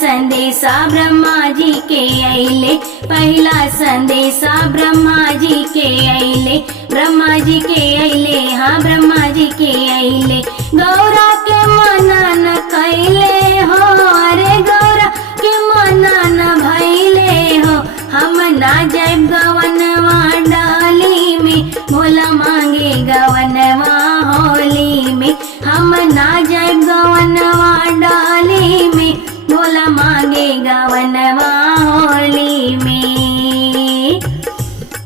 संदेशा ब्रह्मा जी के अइले, पहला संदेशा ब्रह्मा जी के अइले, ब्रह्मा जी के अइले, हाँ ब्रह्मा जी के अइले। गौरा के मना न कैले हो, अरे गौरा के मना न भैले हो, हम ना जाइब गवनवा डाली में, भोला मांगे गवनवा होली में, हम ना जाइब गवनवा डाली में, भोला मांगे गवनवा होली में।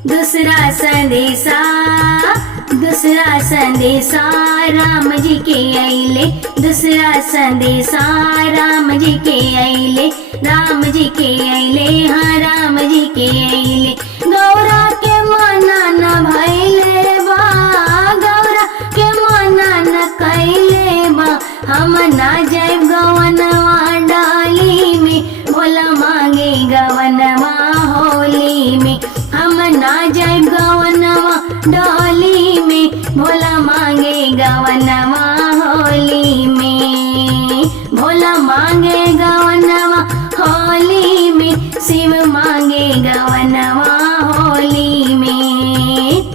दूसरा संदेशा राम जी के अइले, दूसरा संदेशा राम जी के अइले, राम जी के अइले, हाँ राम जी के अइले। गौरा के मना न भैले बा, गौरा के मना न कैले बा, हम ना जाइब गवनवा डाली में, भोला मांगे गवनवा होली में, हम ना जाइब गवनवा डाली में, भोला मांगे गवनवा होली में। भोला मांगे गवनवा होली में, शिव मांगे गवनवा होली में।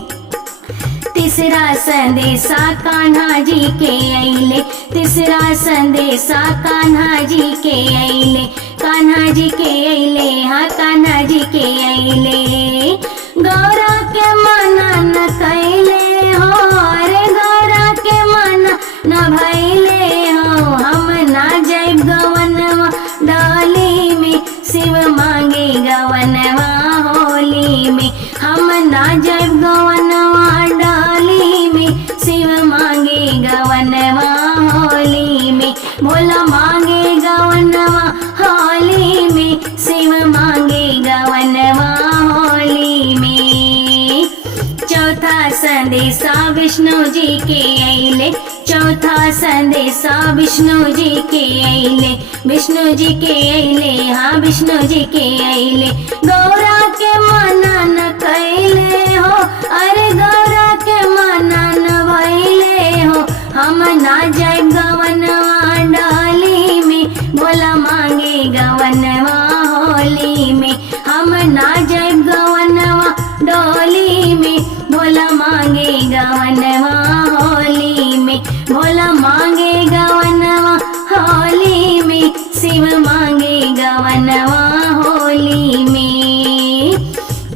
तीसरा संदेशा कान्हा जी के अइले, तीसरा संदेशा कान्हा जी के अइले, कान्हा जी के अइले, हाँ कान्हा जी के अइले। गौरा के मना न कैले हो, अरे गौरा के मना न भैले हो, हम ना जाइब गवनवा डाली में, शिव मांगे गवनवा होली में, हम ना जाइब गवनवा डाली में, शिव मांगे गवनवा होली में, भोला मांगे गवनवा होली में, शिव मांगे गवनवा होली में। चौथा संदेशा विष्णु जी के अइले, चौथा संदेशा विष्णु जी के अइले, विष्णु जी के अइले, हाँ विष्णु जी के अइले। गौरा के मना न कैले हो, अरे गौरा के मना न भैले हो, हम ना जाइब गवनवा डाली में, भोला मांगे गवनवा होली में, हम ना जाइब गवनवा डोली में, भोला मांगे गवनवा होली में, भोला मांगे गवनवा होली में, शिव मांगे गवनवा होली में।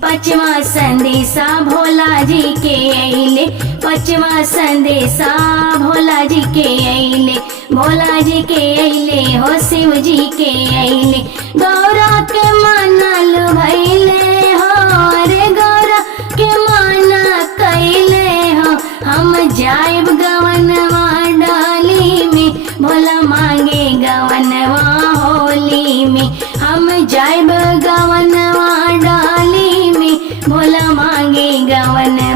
पांचवा संदेशा भोला जी के अइले, पांचवा संदेशा भोला जी के अइले, भोला जी के अइले, हो शिव जी के अइले। गौरा के मनल भैले हो, अरे गौरा के मना कैले हो, हम जाइब गवनवा डाली में, भोला मांगे गवनवा होली में, हम जाइब गवनवा डाली में, भोला मांगे गवनवा